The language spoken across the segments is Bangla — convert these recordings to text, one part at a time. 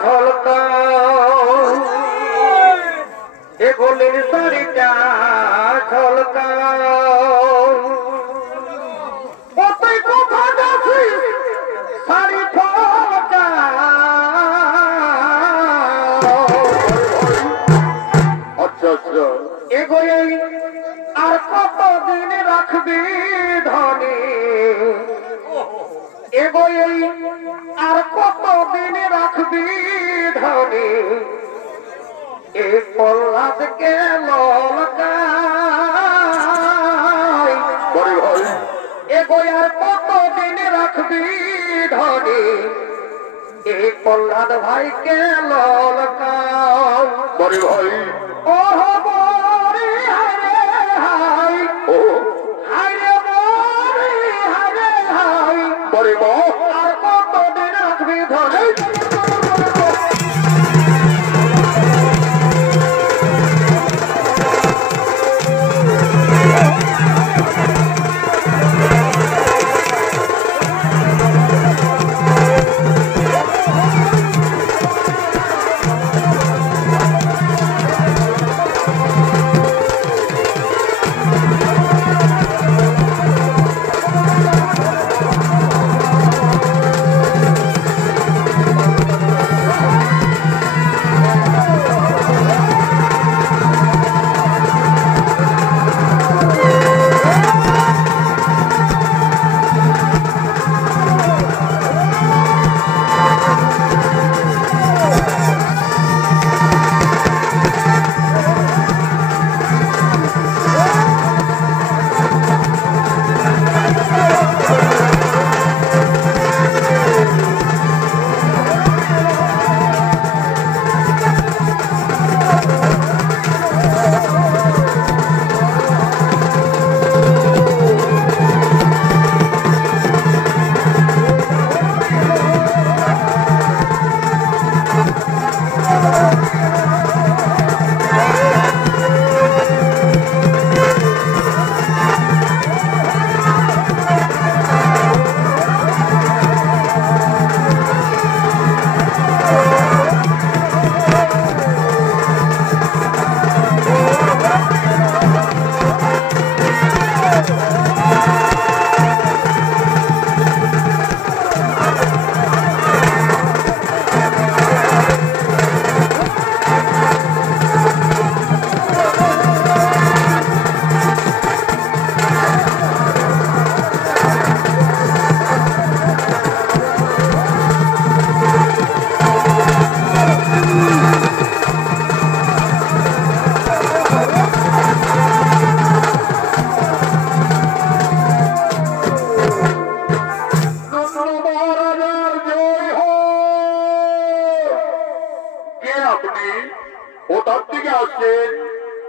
ঝলকা এ গোলের শাড়িটা ঝলকা কতই কথা যাচ্ছি শাড়ি ফলকা আচ্ছা আচ্ছা এগোই আর কতদিন রাখবি ধনী এগোই আর কতদিন রাখবি ধনী এই প্রহ্লাদ কে ললকাই বড় ভাই এগোই আর কতদিন রাখবি ধনী এই প্রহ্লাদ ভাইকে ললকাই বড় ভাই ও বড়ি হায় হাই ও হায় বড়ি হায় হাই বড় ভাই আর কতদিন রাখবি ধনী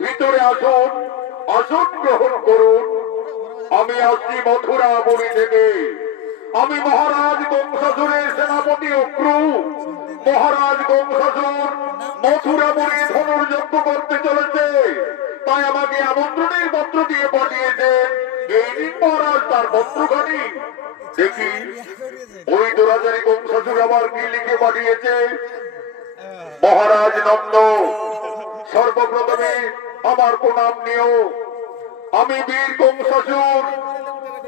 ভিতরে আসুন আসন গ্রহণ করুন আমি আসছি মথুরাপুরী থেকে আমি মহারাজ কংসাসুরের সেনাপতি অক্রু মহারাজ কংসাসুর মথুরাপুরী ধনুর্যজ্ঞ করতে চলেছে তাই আমাকে আমন্ত্রণের পত্র দিয়ে পাঠিয়েছেন এই দিন মহারাজ তার পত্রখানি দেখি ওই দুরাচারী কংসাসুর আবার কি লিখে পাঠিয়েছে মহারাজ নন্দ সর্বপ্রথমে আমার প্রণাম নিও আমি বীর কংসাসুর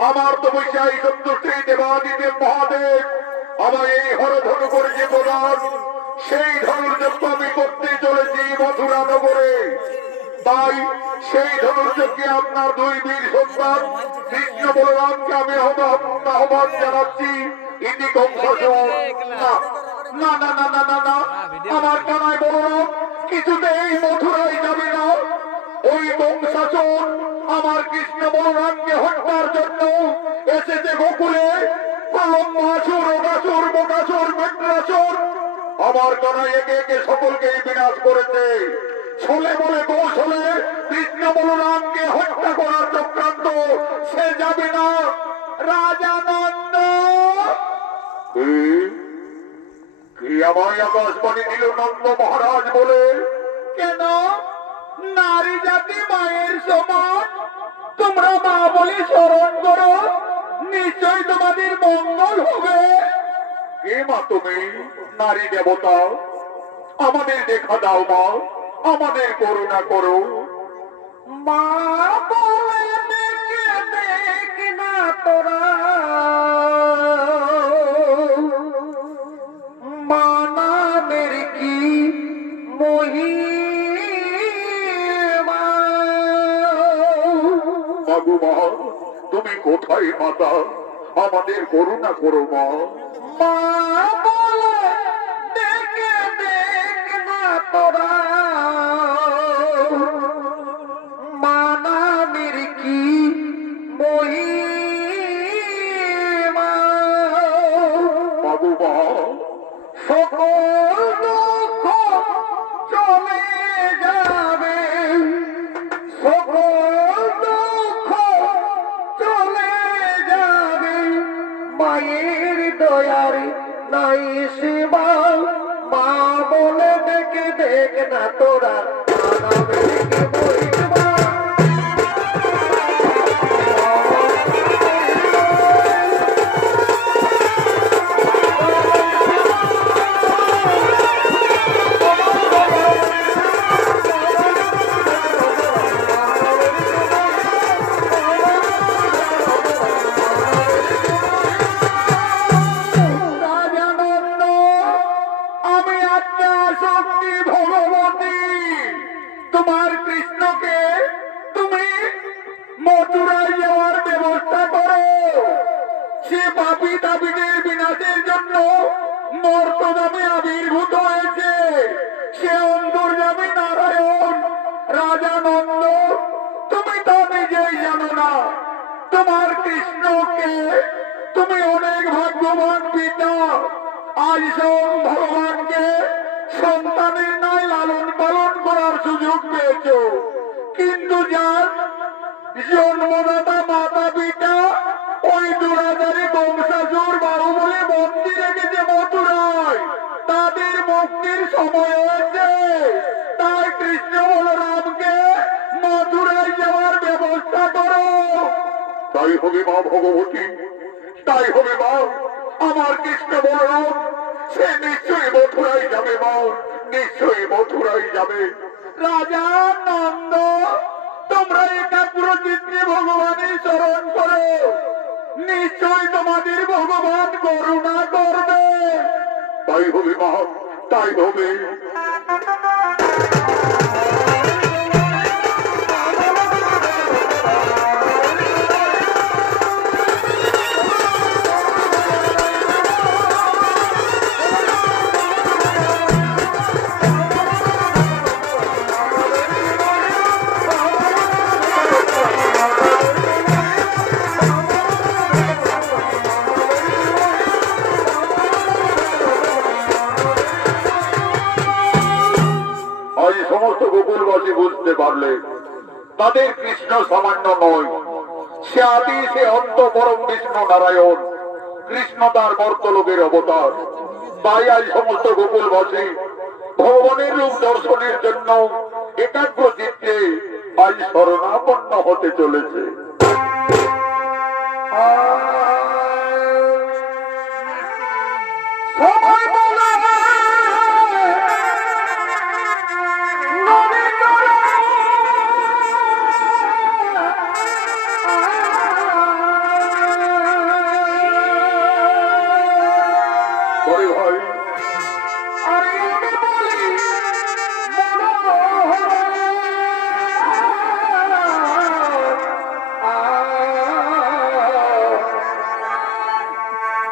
আমার তপস্যায় সন্তুষ্টি দেবাদিদেব মহাদেব আমার এই হরধনু করেছে প্রদান সেই ধনুর্যজ্ঞ আমি করতে চলেছি মথুরা নগরে তাই সেই ধনুর্যজ্ঞে আপনার দুই বীর সন্তান কৃষ্ণ বলরামকে আমি আহ্বান জানাচ্ছি ইনি কংসাসুর না না না না না না আমার কানায় বলরাম কিছুতেই মথুরায় যাবে না ওই কংসাসুর আমার কৃষ্ণ বলরামকে হত্যার জন্য এসেছে গোকুলে কলম্বাসুর অগাসুর বকাসুর মেঘ্রাসুর আমার কানায় একে একে সকলকেই বিনাশ করেছে ছলে বলে কৌশলে কৃষ্ণ বলরামকে হত্যা করার চক্রান্ত সে যাবে না রাজানন্দ কি আমায় আকাশবাণী দিল নন্দ মহারাজ বলে কেন নারী জাতি মায়ের সমান তোমরা মা বলে স্মরণ করো নিশ্চয় তোমাদের মঙ্গল হবে কে মা তুমি? নারী দেবতা, আমাদের দেখা দাও মা, আমাদের করুণা করো। মা বলে দেখে দেখ না তোরা, মা নামের কি মহিমা। মাগো মা, তুমি কোথায় মাতা? আমাদের করুণা করো মা। মা বলে দেখে দেখ না তোরা, মা নামের কি মহিমা। মাগো মা, সকল দুঃখ চলে যাবে, সকল দুঃখ চলে যাবে, মায়ের দয়ার নাই সীমা। মা বলে দেখে দেখ না তোরা, মা নামের কি মহিমা। তোমার কৃষ্ণকে তুমি মথুরায় যাওয়ার ব্যবস্থা করো। সে পাপী দাবিদের বিনাশের জন্য মর্তধামে আবির্ভূত হয়েছে। সে অন্তর্যামী নারায়ণ। রাজা নন্দ, তুমি তো নিজেই জানো না তোমার কৃষ্ণকে তুমি অনেক ভাগ্যবান পিতা। আজ স্বয়ং ভগবানকে সন্তানের নয় লালন পালন করার সুযোগ পেয়েছ, কিন্তু যার জন্মদাতা মাতা পিতা ওই দুরাচারী বংশাসুর বাহুবলে বন্দী রেখেছে মথুরায়। তাদের মুক্তির সময় হয়েছে, তাই কৃষ্ণ বলরামকে মথুরায় যাওয়ার ব্যবস্থা করো। তাই হবে মা ভগবতী, তাই হবে মা। আমার কৃষ্ণ বলরাম সে নিশ্চয়ই মথুরায় যাবে মা, নিশ্চয়ই মথুরায় যাবে। রাজা নন্দ, তোমরা একাগ্র চিত্তে ভগবানের স্মরণ করো, নিশ্চয় তোমাদের ভগবান করুণা করবে। তাই হবে মা, তাই হবে। সমস্ত গোকুলবাসী বুঝতে পারলে তাদের কৃষ্ণ সামান্য নয়, সে আদি সে অন্ত পরম বিষ্ণু নারায়ণ। কৃষ্ণ তার মর্তলোকের অবতার। তাই আজ সমস্ত গোকুলবাসী ভগবানের রূপ দর্শনের জন্য একাগ্র চিত্তে আজ শরণাপন্ন হতে চলেছে।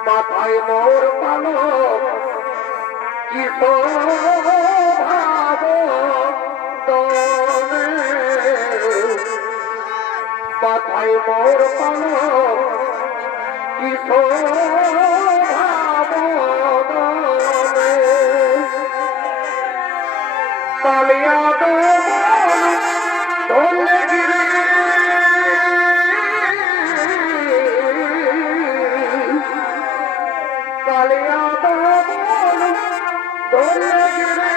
মাথায় মোর পালক কি ভাব দনে, মাথায় মোর পালক কি ভাব দনে, কালিয়া ধরলে গিরে কালিয়া ধরলে গিরে